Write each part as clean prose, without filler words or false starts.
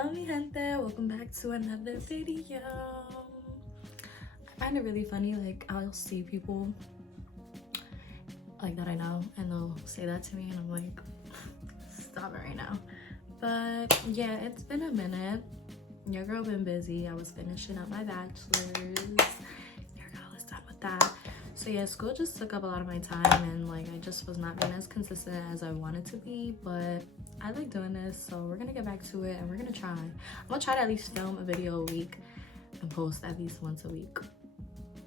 Hello mi gente, welcome back to another video. I find it really funny, like I'll see people like that I know and they'll say that to me and I'm like, stop it right now. But yeah, it's been a minute. Your girl been busy. I was finishing up my bachelor's. Your girl is done with that. So yeah, school just took up a lot of my time and like I just was not being as consistent as I wanted to be, but I like doing this, so we're gonna get back to it and we're gonna try. I'm gonna try to at least film a video a week and post at least once a week.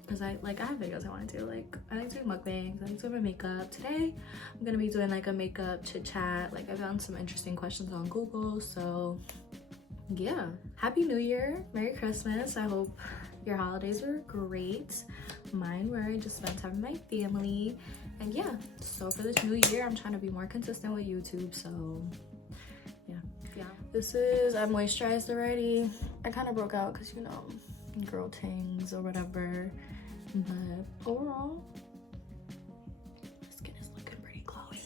Cause I have videos I want to do. Like I like doing mukbangs, I like doing my makeup. Today I'm gonna be doing like a makeup chit chat. Like I found some interesting questions on Google, so yeah. Happy New Year, Merry Christmas. I hope your holidays were great. Mine were. I just spent time with my family. And yeah, so for this new year, I'm trying to be more consistent with YouTube, so yeah. This is, I moisturized already. I kind of broke out because, you know, girl things or whatever. But overall, my skin is looking pretty glowy.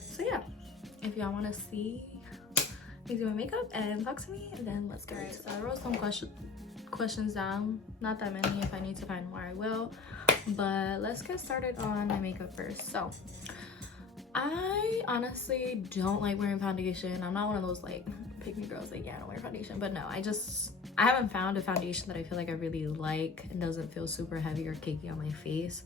So yeah, if y'all want to see me do my makeup and talk to me, and then let's get right. So I wrote some questions down. Not that many. If I need to find more, I will. But let's get started on my makeup first. So I honestly don't like wearing foundation. I'm not one of those like pick me girls like, yeah, I don't wear foundation. But no, I haven't found a foundation that I feel like I really like and doesn't feel super heavy or cakey on my face.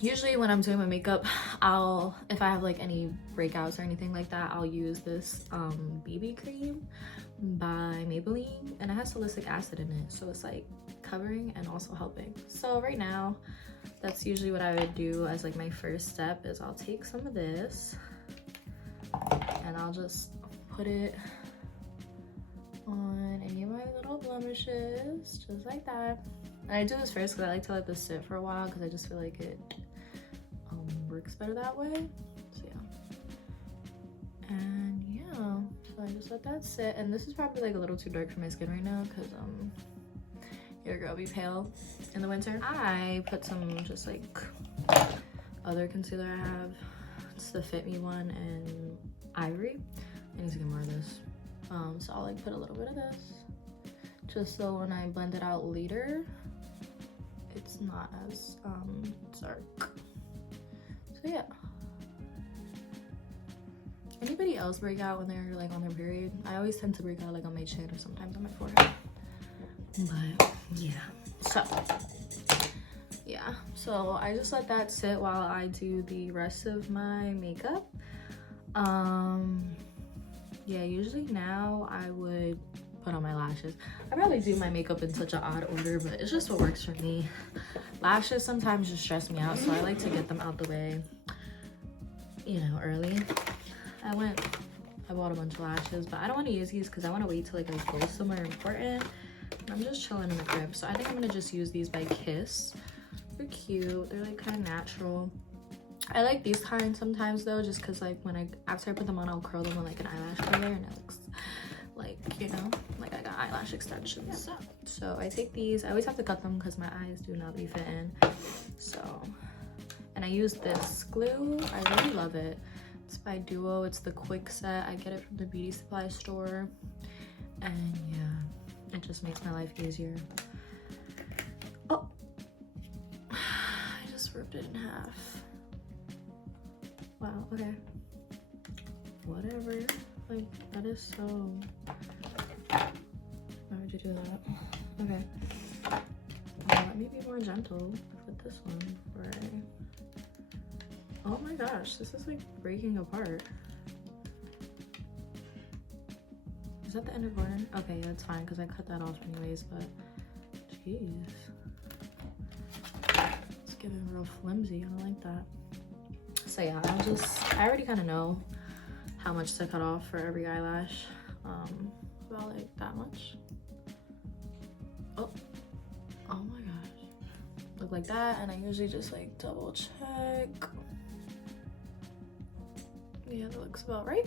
Usually when I'm doing my makeup, if I have like any breakouts or anything like that, I'll use this BB cream by Maybelline, and it has salicylic acid in it, so it's like covering and also helping. So right now, that's usually what I would do as like my first step is I'll take some of this and I'll just put it on any of my little blemishes, just like that. And I do this first because I like to let this sit for a while because I just feel like it works better that way. So yeah. And yeah, so I just let that sit. And this is probably like a little too dark for my skin right now because your girl be pale in the winter. I put some just like other concealer I have. It's the Fit Me one and Ivory. I need to get more of this. So I'll like put a little bit of this just so when I blend it out later, it's not as dark. So yeah. Anybody else break out when they're like on their period? I always tend to break out like on my chin or sometimes on my forehead. But yeah. So I just let that sit while I do the rest of my makeup. Yeah, usually now I would put on my lashes. I probably do my makeup in such an odd order, but it's just what works for me. Lashes sometimes just stress me out, so I like to get them out the way, you know, early. I bought a bunch of lashes, but I don't want to use these because I want to wait till like I go somewhere important. I'm just chilling in the crib, so I think I'm gonna just use these by Kiss. They're cute. They're like kind of natural. I like these kinds sometimes though, just because like after I put them on, I'll curl them with like an eyelash curler, and it looks like, you know, like I got eyelash extensions. So I take these. I always have to cut them because my eyes do not be fitting. So, and I use this glue. I really love it. It's by Duo. It's the quick set. I get it from the beauty supply store, and yeah, it just makes my life easier. Oh, I just ripped it in half. Wow, okay. Whatever. Like, that is so... Why would you do that? Okay. Let me be more gentle with this one. Right. Oh my gosh, this is like breaking apart. Is that the inner corner? Okay, that's fine because I cut that off anyways, but jeez. It's getting real flimsy. I don't like that. So yeah, I already kind of know how much to cut off for every eyelash. About like that much. Oh my gosh. Look like that, and I usually just like double check. Yeah, that looks about right.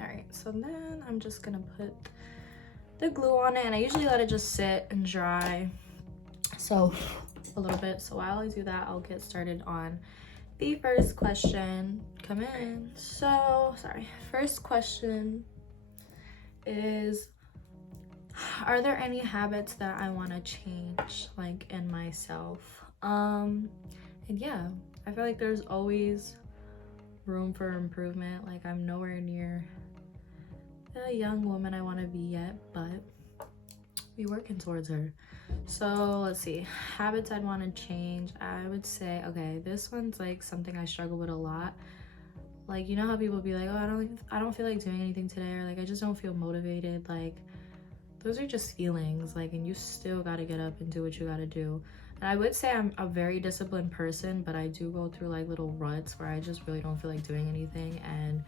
All right, so then I'm just gonna put the glue on it, and I usually let it just sit and dry. So a little bit. So while I do that, I'll get started on the first question. Come in. So sorry, first question is, Are there any habits that I want to change, like, in myself? And yeah, I feel like there's always room for improvement. Like, I'm nowhere near the young woman I want to be yet, but we working towards her. So let's see, habits I'd want to change. I would say, okay, this one's like something I struggle with a lot. Like, you know how people be like, oh, I don't feel like doing anything today, or like I just don't feel motivated. Like, those are just feelings, like, and you still got to get up and do what you got to do. And I would say I'm a very disciplined person, but I do go through like little ruts where I just really don't feel like doing anything, and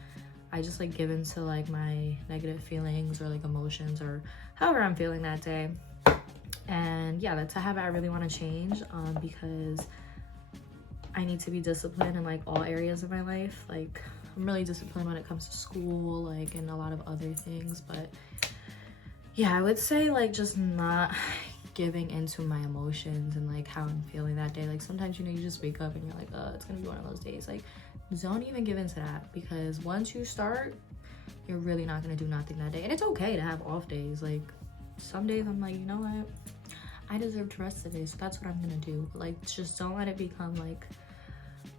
I just like give into like my negative feelings or like emotions or however I'm feeling that day. And yeah, that's a habit I really want to change, because I need to be disciplined in like all areas of my life. Like, I'm really disciplined when it comes to school, like, and a lot of other things. But yeah, I would say like just not giving into my emotions and like how I'm feeling that day. Like, sometimes, you know, you just wake up and you're like, oh, it's gonna be one of those days. Like, don't even give into that, because once you start, you're really not gonna do nothing that day. And it's okay to have off days. Like, some days I'm like, you know what, I deserve to rest today, so that's what I'm gonna do. But like, just don't let it become like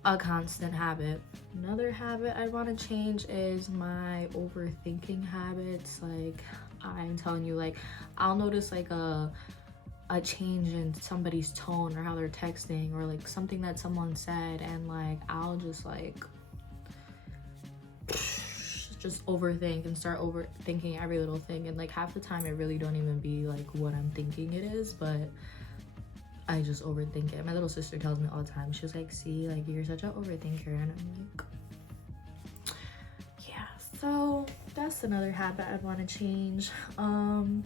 a constant habit. Another habit I want to change is my overthinking habits. Like, I'm telling you, like, I'll notice like a change in somebody's tone or how they're texting, or like something that someone said, and like I'll just like just overthink and start overthinking every little thing. And like half the time it really don't even be like what I'm thinking it is, but I just overthink it. My little sister tells me all the time, she's like, see, like, you're such an overthinker. And I'm like, yeah. So that's another habit I'd want to change. I'm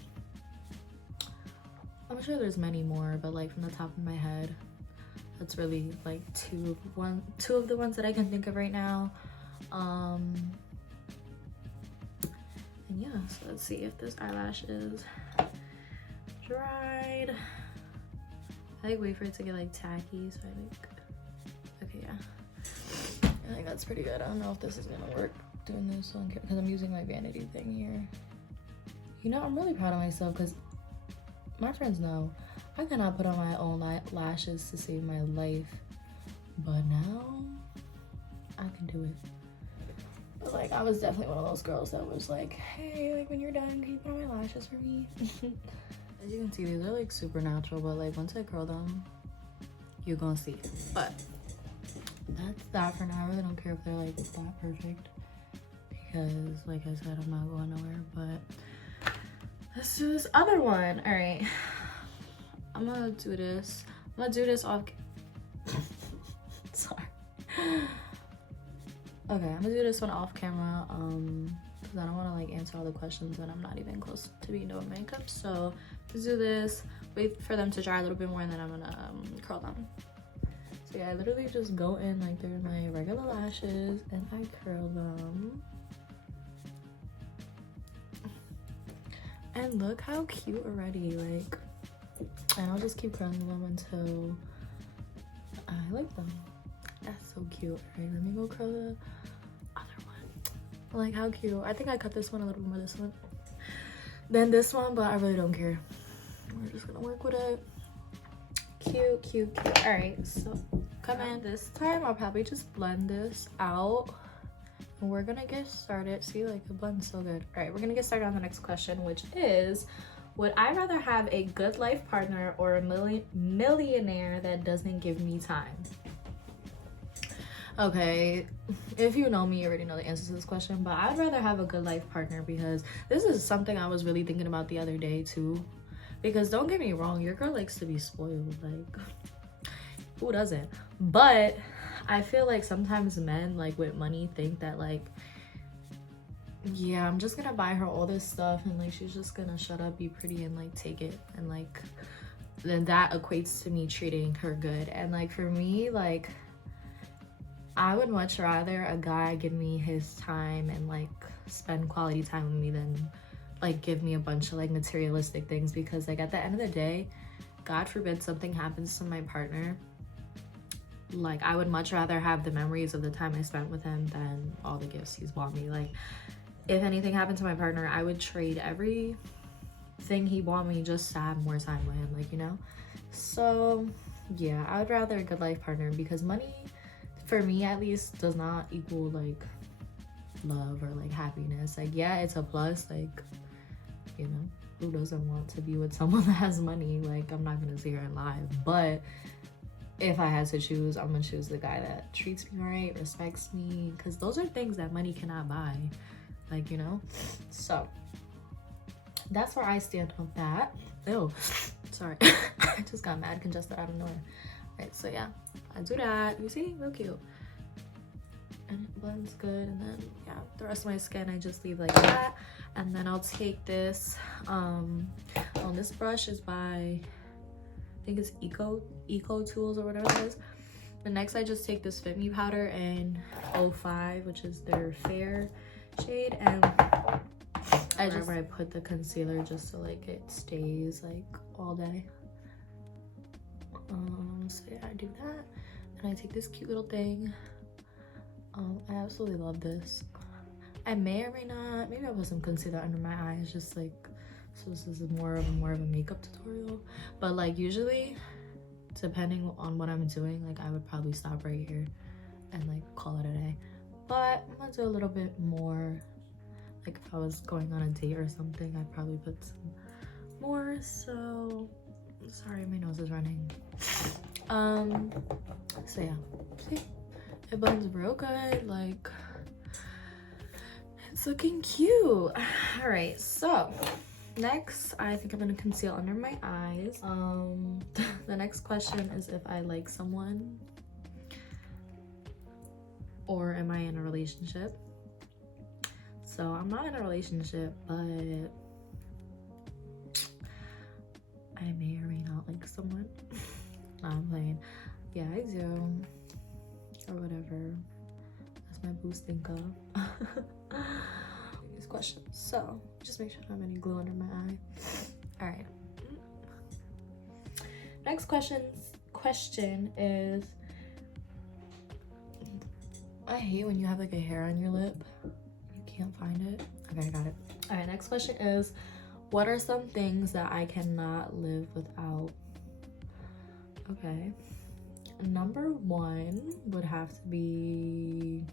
sure there's many more, but like from the top of my head, that's really like two of the ones that I can think of right now. And yeah, so let's see if this eyelash is dried. I like wait for it to get like tacky, so I like, okay, yeah, I think that's pretty good. I don't know if this is gonna work doing this on camera because I'm using my vanity thing here. You know, I'm really proud of myself because my friends know I cannot put on my own lashes to save my life, but now I can do it. But like, I was definitely one of those girls that was like, hey, like, when you're done, can you put on my lashes for me? As you can see, these are like super natural, but like once I curl them, you're gonna see it. But that's that for now. I really don't care if they're like that perfect, because like I said, I'm not going nowhere. But let's do this other one. All right, I'm gonna do this off sorry. Okay, I'm gonna do this one off camera, because I don't want to like answer all the questions when I'm not even close to being done with makeup. So let's do this, wait for them to dry a little bit more, and then I'm gonna curl them. So yeah, I literally just go in like they're my regular lashes and I curl them. And look how cute already, like, and I'll just keep curling them until I like them. That's so cute. All right, let me go curl the other one. Like, how cute. I think I cut this one a little more this one than this one, but I really don't care. We're just gonna work with it. Cute, cute, cute. All right, so come in. This time I'll probably just blend this out and we're gonna get started. See, like, the blend's so good. All right, we're gonna get started on the next question, which is, would I rather have a good life partner or a millionaire that doesn't give me time? Okay, if you know me, you already know the answer to this question, but I'd rather have a good life partner, because this is something I was really thinking about the other day too. Because don't get me wrong, your girl likes to be spoiled, like, who doesn't? But I feel like sometimes men, like, with money think that, like, yeah, I'm just gonna buy her all this stuff and like she's just gonna shut up, be pretty, and like take it, and like then that equates to me treating her good. And like for me, like, I would much rather a guy give me his time and like spend quality time with me than like give me a bunch of like materialistic things, because like at the end of the day, God forbid something happens to my partner, like I would much rather have the memories of the time I spent with him than all the gifts he's bought me. Like, if anything happened to my partner, I would trade every thing he bought me just to have more time with him, like, you know. So yeah, I would rather a good life partner, because money, for me at least, does not equal like love or like happiness. Like, yeah, it's a plus, like, you know, who doesn't want to be with someone that has money? Like, I'm not gonna sit here and lie, but if I had to choose, I'm gonna choose the guy that treats me right, respects me, because those are things that money cannot buy, like, you know. So that's where I stand on that. Oh, sorry. I just got mad congested out of nowhere. Right, so yeah, I do that. You see, real cute. And it blends good. And then yeah, the rest of my skin I just leave like that. And then I'll take this, this brush is by, I think it's Eco Tools or whatever it is. The next I just take this Fit Me powder in 05, which is their fair shade, and I put the concealer just so like it stays like all day. So yeah, I do that, and I take this cute little thing. I absolutely love this. I may or may not, maybe I'll put some concealer under my eyes, just like, so this is more of a makeup tutorial. But like usually, depending on what I'm doing, like I would probably stop right here and like call it a day. But I'm gonna do a little bit more. Like if I was going on a date or something, I'd probably put some more. So sorry, my nose is running. So yeah, see, it blends real good. Like, it's looking cute. All right, so next I think I'm gonna conceal under my eyes. The next question is if I like someone or am I in a relationship. So I'm not in a relationship, but I may or may not like someone. Nah, I'm playing. Yeah, I do, or whatever. That's my boost think of. These questions. So just make sure I don't have any glue under my eye. All right. Next question is, I hate when you have like a hair on your lip. You can't find it. Okay, I got it. All right, next question is, what are some things that I cannot live without? Okay. Number one would have to be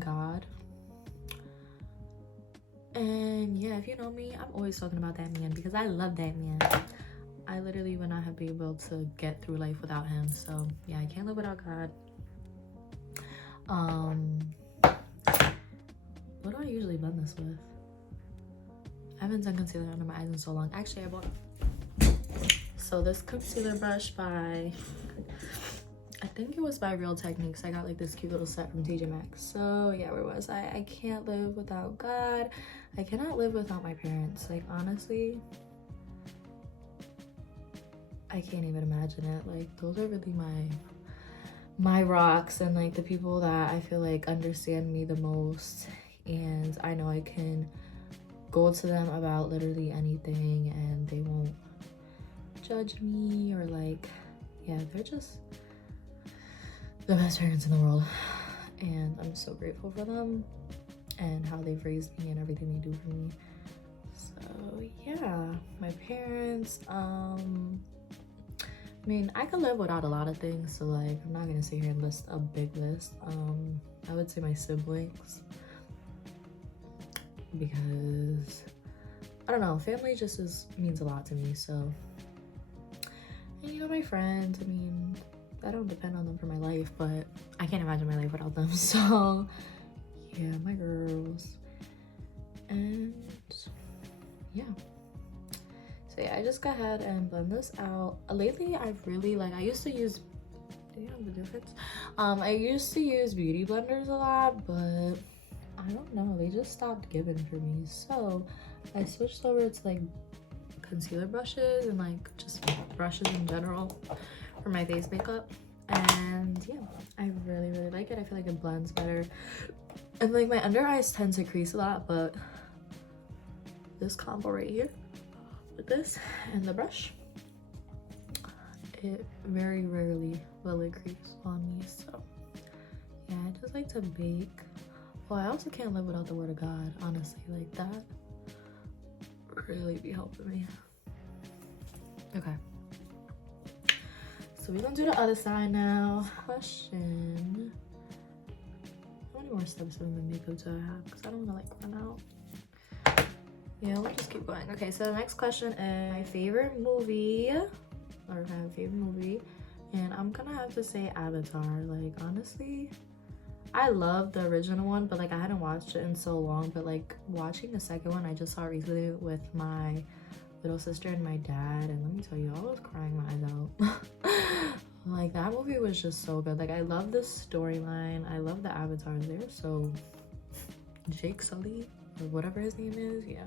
God. And yeah, if you know me, I'm always talking about that man because I love that man. I literally would not have been able to get through life without him. So yeah, I can't live without God. What do I usually blend this with? I haven't done concealer under my eyes in so long. Actually, I bought, so this concealer brush by, I think it was by Real Techniques. I got like this cute little set from TJ Maxx. So yeah, where was I? I can't live without God. I cannot live without my parents. Like honestly, I can't even imagine it. Like those are really my rocks and like the people that I feel like understand me the most. And I know I can go to them about literally anything and they won't judge me or like, yeah, they're just the best parents in the world. And I'm so grateful for them and how they've raised me and everything they do for me. So yeah, my parents, I mean, I could live without a lot of things, so like I'm not gonna sit here and list a big list. I would say my siblings, because I don't know, family just means a lot to me. So, and you know, my friends, I mean, I don't depend on them for my life, but I can't imagine my life without them. So yeah, my girls. And yeah, so yeah, I just go ahead and blend this out. Lately I've really like, I used to use, do you know the difference? I used to use beauty blenders a lot, but I don't know, they just stopped giving for me. So I switched over to like concealer brushes and like just brushes in general for my face makeup. And yeah, I really like it. I feel like it blends better. And like my under eyes tend to crease a lot, but this combo right here with this and the brush, it very rarely will it crease on me. So yeah, I just like to bake. Well, I also can't live without the word of God, honestly. Like that really be helping me. Okay. So we're gonna do the other side now. Question. How many more steps of the makeup do I have? Because I don't want to like run out. Yeah, we'll just keep going. Okay, so the next question is my favorite movie. Or my favorite movie. And I'm gonna have to say Avatar. Like, honestly, I love the original one, but like I hadn't watched it in so long. But like watching the second one, I just saw it recently with my little sister and my dad, and let me tell you, I was crying my eyes out. Like, that movie was just so good. Like, I love the storyline. I love the avatars. They're so Jake Sully or whatever his name is. Yeah.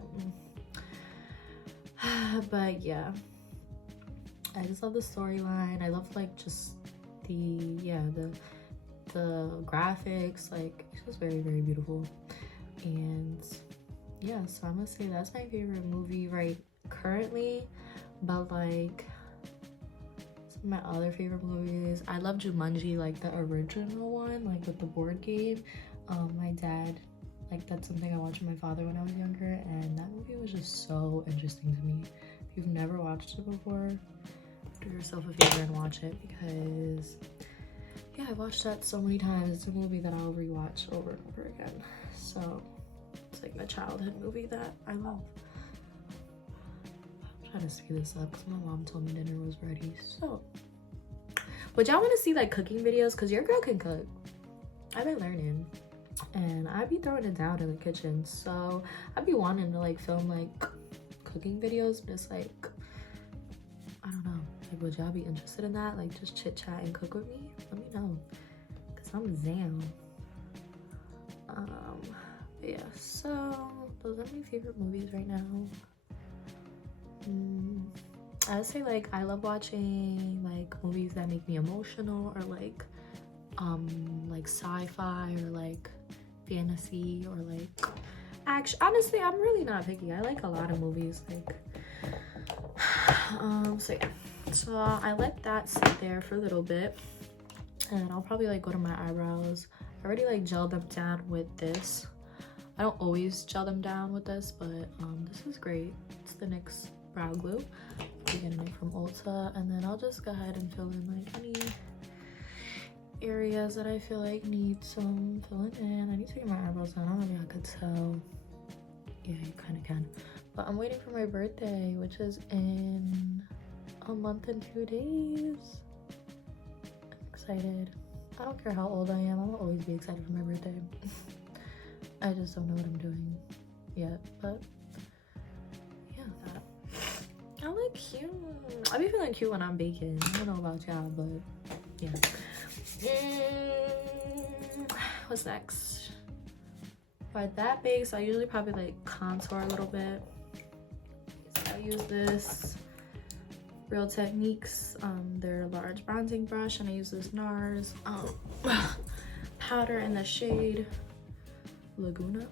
But yeah, I just love the storyline. I love like just the graphics. Like, it's just very, very beautiful. And yeah, so I'm gonna say that's my favorite movie right currently. But like, some of my other favorite movies, I love Jumanji, like the original one, like with the board game. My dad, like, that's something I watched with my father when I was younger, and that movie was just so interesting to me. If you've never watched it before, do yourself a favor and watch it, because yeah, I watched that so many times. It's a movie that I'll rewatch over and over again. So it's like my childhood movie that I love. I'm trying to speed this up because my mom told me dinner was ready. So would y'all want to see like cooking videos? Because your girl can cook. I've been learning and I be throwing it down in the kitchen. So I'd be wanting to like film like cooking videos, but it's like, I don't know. Like, would y'all be interested in that? Like, just chit chat and cook with me? Let me know, because I'm Zam. Yeah, so those are my favorite movies right now. I would say like I love watching like movies that make me emotional, or like sci-fi, or like fantasy, or like action. Honestly, I'm really not picky. I like a lot of movies. Like so yeah, so I let that sit there for a little bit, and I'll probably like go to my eyebrows. I already like gelled them down with this. I don't always gel them down with this, but this is great. It's the NYX brow glue. I'm getting it from Ulta, and then I'll just go ahead and fill in like any areas that I feel like need some filling in. I need to get my eyebrows done. I don't know if y'all could tell. Yeah, you kind of can. But I'm waiting for my birthday, which is in a month and 2 days. I'm excited. I don't care how old I am. I'll always be excited for my birthday. I just don't know what I'm doing yet, but yeah. I look cute. I be feeling cute when I'm baking. I don't know about y'all, but yeah. What's next? For that base, I usually probably like contour a little bit. So I use this Real Techniques, their large bronzing brush, and I use this NARS powder in the shade Laguna.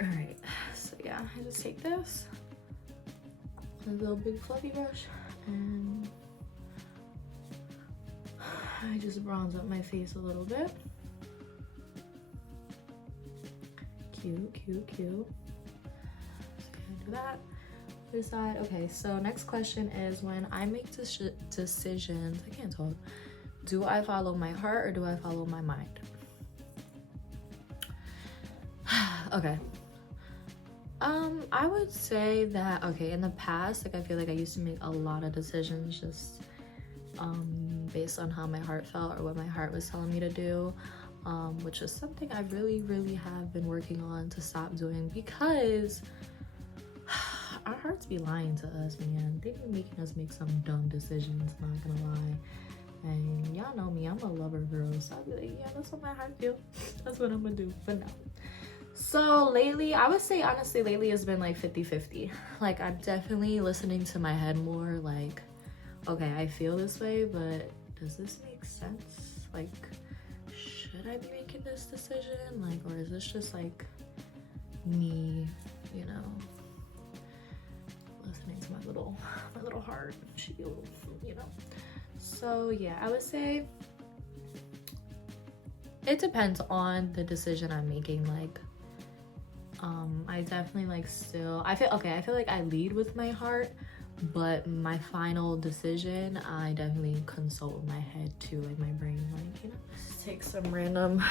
All right, so yeah, I just take this, a little big fluffy brush, and I just bronze up my face a little bit. Cute, cute, cute. So I do that. Other side. Okay, so next question is, when I make decisions, I can't talk. Do I follow my heart or do I follow my mind? Okay. I would say that, okay, in the past, like I feel like I used to make a lot of decisions just based on how my heart felt or what my heart was telling me to do, which is something I really have been working on to stop doing, because our hearts be lying to us, man. They be making us make some dumb decisions, not gonna lie. And y'all know me, I'm a lover girl, so I'll be like, yeah, that's what my heart feels. That's what I'm gonna do. But no. So lately, I would say honestly, lately it's been like 50-50. Like, I'm definitely listening to my head more. Like, okay, I feel this way, but does this make sense? Like, should I be making this decision? Like, or is this just like me, you know, listening to my little heart, you know? So yeah, I would say it depends on the decision I'm making. Like, I definitely like still, I feel like I lead with my heart, but my final decision, I definitely consult with my head too, like my brain, like, you know. Just take some random,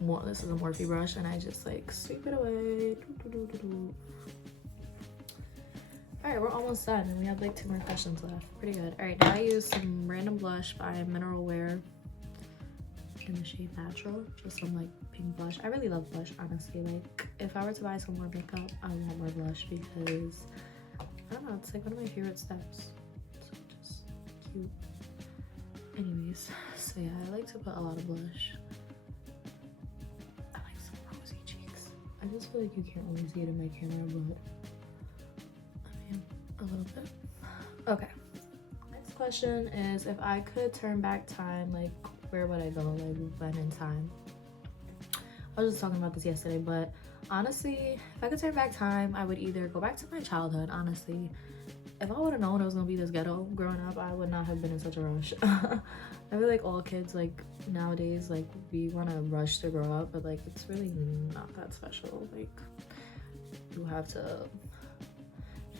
well, this is a Morphe brush, and I just like sweep it away. All right, we're almost done, and we have like 2 more questions left. Pretty good. All right, now I use some random blush by Mineral Wear in the shade Natural, just some like pink blush. I really love blush, honestly. Like, if I were to buy some more makeup, I want more blush because I don't know, it's like one of my favorite steps. So just cute. Anyways, so yeah, I like to put a lot of blush. I like some rosy cheeks. I just feel like you can't really see it in my camera, but I mean, a little bit. Okay. Next question is, if I could turn back time, like, where would I go? Like, when in time? I was just talking about this yesterday, but honestly, if I could turn back time, I would either go back to my childhood. Honestly, if I would have known it was gonna be this ghetto growing up, I would not have been in such a rush. I feel like all kids, like, nowadays, like, we want to rush to grow up, but like, it's really not that special. Like, you have to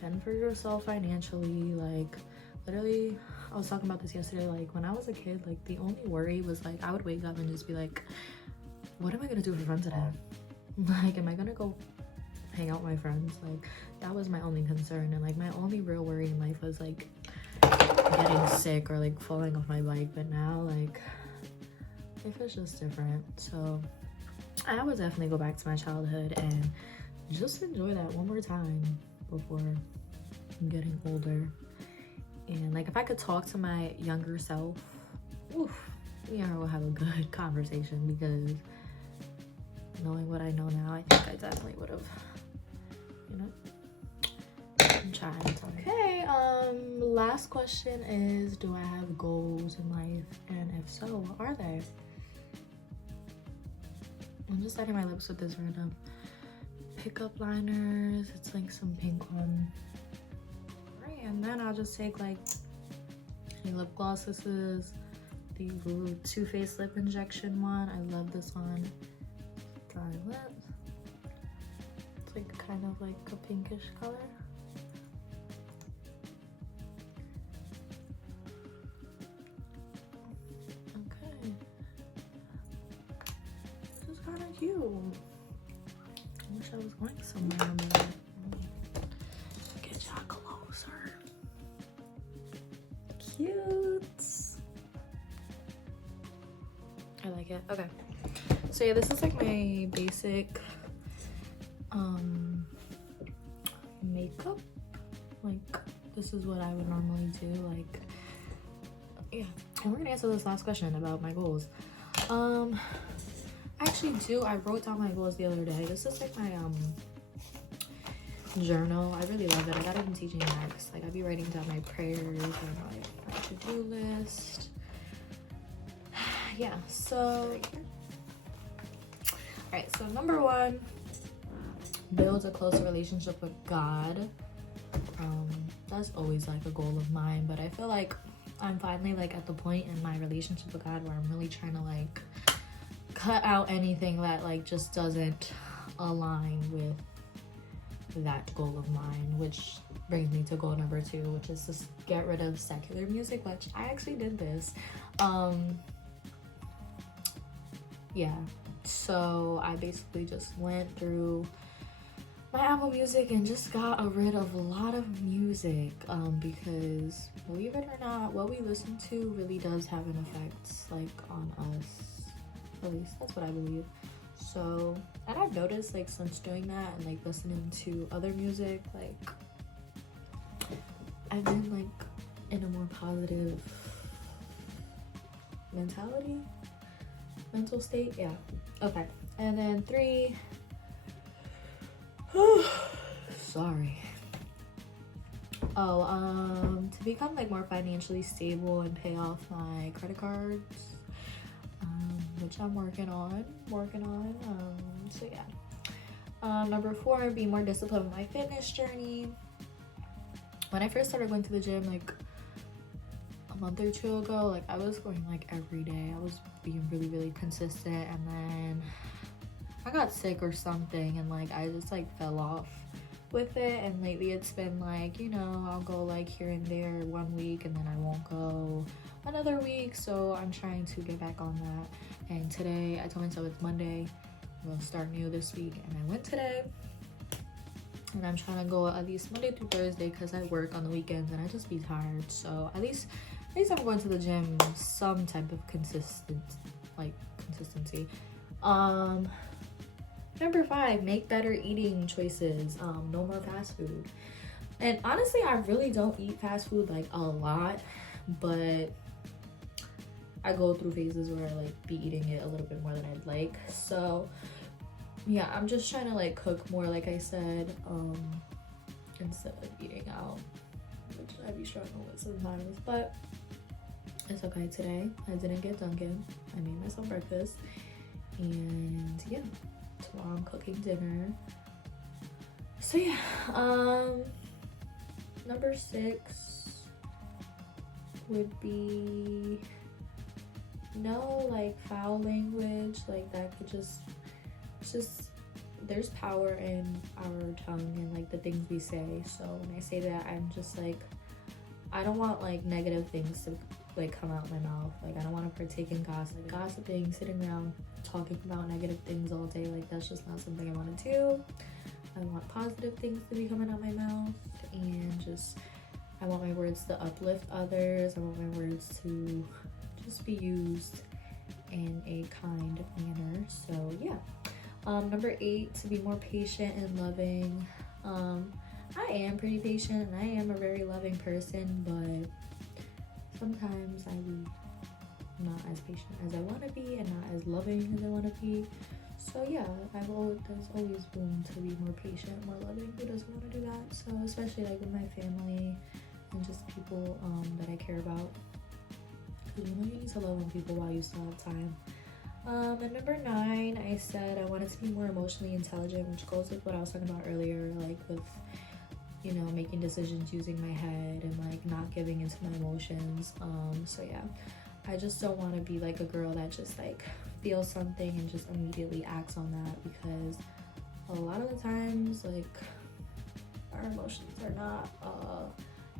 fend for yourself financially. Like, literally, I was talking about this yesterday. Like, when I was a kid, like, the only worry was like, I would wake up and just be like, what am I gonna do for fun today? Like, am I gonna go hang out with my friends? Like, that was my only concern. And like, my only real worry in life was like getting sick or like falling off my bike. But now, like, life is just different. So I would definitely go back to my childhood and just enjoy that one more time before getting older. And like, if I could talk to my younger self, oof, we will have a good conversation, because knowing what I know now, I think I definitely would have, you know, I'm trying. Okay, last question is, do I have goals in life? And if so, what are they? I'm just setting my lips with this random pickup liners. It's like some pink one. And then I'll just take like any lip gloss. This is the Too Faced lip injection one. I love this one. Dry lips. It's like kind of like a pinkish color. Okay. This is kind of cute. I wish I was going somewhere, but get y'all closer. Cute. I like it. Okay, so yeah, this is like my basic makeup. Like, this is what I would normally do. Like, yeah. And we're gonna answer this last question about my goals. I wrote down my goals the other day. This is like my journal. I really love it. I got it in teaching Max. Like, I'd be writing down my prayers and like my to-do list. Yeah, so all right, so number 1, build a closer relationship with God. That's always like a goal of mine, but I feel like I'm finally like at the point in my relationship with God where I'm really trying to like cut out anything that like just doesn't align with that goal of mine, which brings me to goal number 2, which is to get rid of secular music, which I actually did this. Yeah, so I basically just went through my Apple Music and just got rid of a lot of music, because believe it or not, what we listen to really does have an effect like on us. At least that's what I believe. So, and I've noticed like since doing that and like listening to other music, like I've been like in a more positive mental state. Yeah. Okay. And then 3, sorry. To become like more financially stable and pay off my credit cards, which I'm working on. So yeah. Number 4, be more disciplined with my fitness journey. When I first started going to the gym like a month or 2 ago, like I was going like every day. I was being really consistent, and then I got sick or something, and like I just like fell off with it. And lately it's been like, you know, I'll go like here and there 1 week and then I won't go another week. So I'm trying to get back on that. And today I told myself it's Monday, I'm gonna start new this week, and I went today. And I'm trying to go at least Monday through Thursday because I work on the weekends and I just be tired. So at least I'm going to the gym, some type of consistency. Number 5, make better eating choices. No more fast food. And honestly, I really don't eat fast food like a lot, but I go through phases where I like be eating it a little bit more than I'd like. So yeah, I'm just trying to like cook more, like I said, instead of eating out, which I be struggling with sometimes. But it's okay. Today I didn't get Dunkin'. I made myself breakfast, and yeah, tomorrow I'm cooking dinner. So yeah, number 6 would be no like foul language. Like that could just, it's just, there's power in our tongue and like the things we say. So when I say that, I'm just like, I don't want like negative things to like come out my mouth. Like I don't want to partake in gossiping, sitting around talking about negative things all day. Like that's just not something I want to do. I want positive things to be coming out my mouth, and just I want my words to uplift others. I want my words to just be used in a kind manner. So yeah. Number 8, to be more patient and loving. I am pretty patient and I am a very loving person, but sometimes I be not as patient as I want to be and not as loving as I want to be. So yeah, there's always room to be more patient, more loving. Who doesn't want to do that? So especially like with my family and just people that I care about. Because you know you need to love on people while you still have time. And number 9, I said I wanted to be more emotionally intelligent, which goes with what I was talking about earlier, like with, you know, making decisions using my head and like not giving into my emotions. So yeah, I just don't want to be like a girl that just like feels something and just immediately acts on that, because a lot of the times like our emotions are not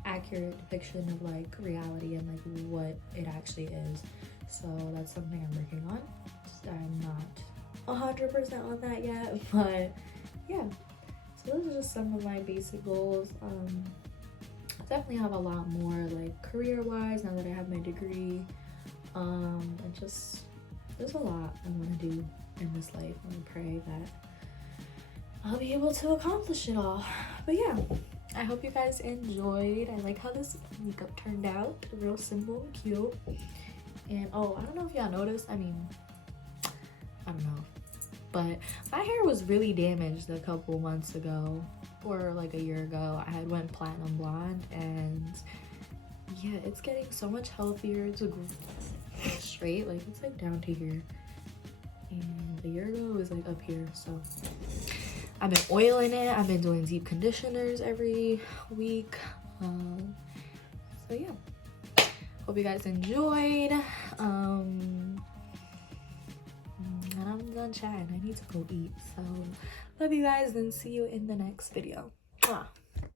accurate depiction of like reality and like what it actually is. So that's something I'm working on. I'm not 100% on that yet, but yeah. So those are just some of my basic goals. I definitely have a lot more like career-wise now that I have my degree. And just there's a lot I want to do in this life. I want to pray that I'll be able to accomplish it all. But yeah, I hope you guys enjoyed. I like how this makeup turned out, real simple and cute. And oh, I don't know if y'all noticed, I mean, I don't know, but my hair was really damaged a couple months ago, or like a year ago. I had went platinum blonde, and yeah, it's getting so much healthier. It's straight, like it's like down to here, and a year ago it was like up here. So I've been oiling it. I've been doing deep conditioners every week. So yeah, hope you guys enjoyed. And I'm done chatting. I need to go eat. So love you guys, and see you in the next video. Mwah.